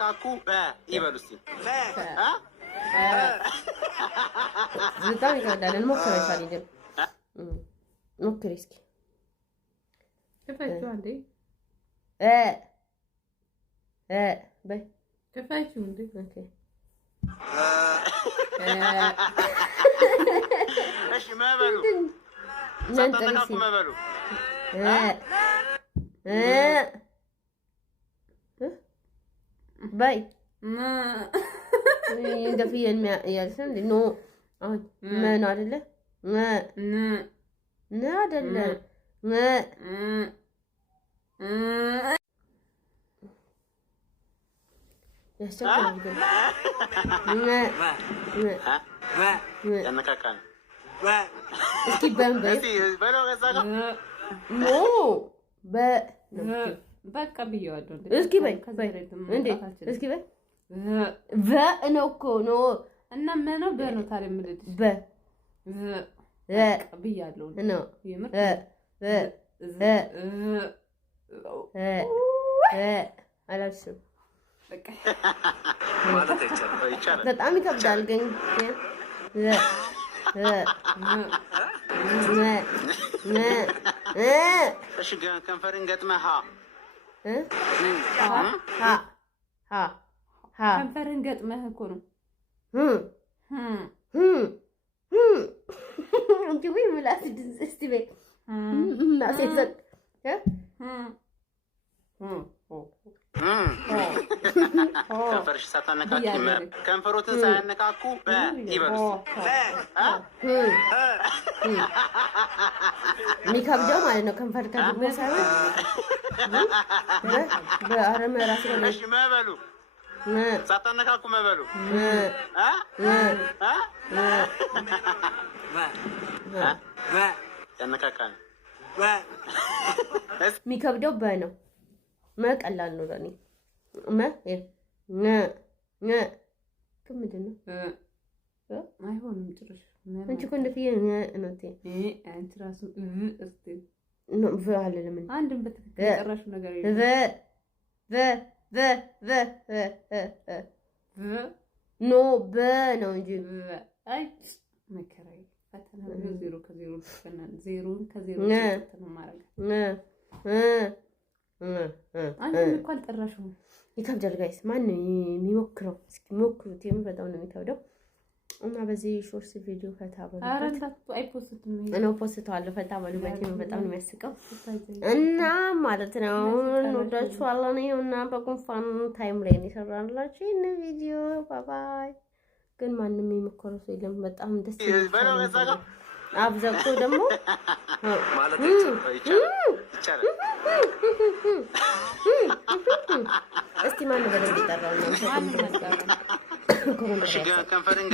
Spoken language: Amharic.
ሳታነካኩ ይበሉ እስኪ በጣም ይከብዳል። እንሞክረው ይሳልኝ ሞክሪ እስኪ ከፋችሁ አንዴ በይ ከፋችሁ እንዴ ኦኬ እሺ ማበሉ ሳታነካኩ ማበሉ በይ እንደ ፍየል ያልሰን ኖ አሁን ምን አይደለ ነ አይደለ ያስቸግራል ግን ያነካካል እስኪ በእንበይ ኖ በቃ ብየዋለሁ እስኪ በይ እንዴ እስኪ በይ ነው እኮ ኖ እና ምን ነው በነው ታዲያ ምልልሽ ብያለሁ ነው አላልሽም ማለት ይቻላል በጣም ይከብዳል ግን እሺ ከንፈርን ገጥመህ ከንፈርን ገጥመህ እኮ ነው እንጂ ወይ ምላስ እስቲ በይ ማሰይሰጥ ከንፈርሽ ሳታነካኩ ከንፈሮትን ሳያነካኩ ይበሉ የሚከብደው ማለት ነው። ከንፈር ከድሞ ሳይሆን በአረመ ራስ ነው። እሺ መበሉ ሳታነካኩ መበሉ ያነካካል የሚከብደው ነው። መቀላል ነው ለኔ ምንድን ነው አይሆንም ጭራሽ አንቺ እኮ እንደ ፍየል እናቴ አንቺ ራሱ እስቲ ነው አለ ለምን አንድም በትክክል የጨራሽው ነገር የለም ኖ ነው እንጂ አይ መከራይ ፈተና ዜሮ ከዜሮ ተፈናል ዜሮን ከዜሮ ተፈተና ማረጋ አንቺም እኮ አልጠራሽውም ይከብዳል ጋይስ ማን ነው የሚሞክረው እስኪ ሞክሩት የምር በጣም ነው የሚከብደው እና በዚህ ሾርት ቪዲዮ ፈታ በሉበት አይፖስትም ነው ፖስተዋለሁ ፈታ በሉበት የምር በጣም ነው የሚያስቀው እና ማለት ነው እንወዳችኋለን እና በጉንፋን ታይም ላይ ነው የሰራንላችሁ ይሄን ቪዲዮ ባይ ግን ማንንም የሚሞክረው ሰው የለም በጣም ደስ ይላል አብዛቆ ደግሞ ማለት ይቻላል እስቲ ማን በደንብ ይጠራል ነው እሺ ከንፈርን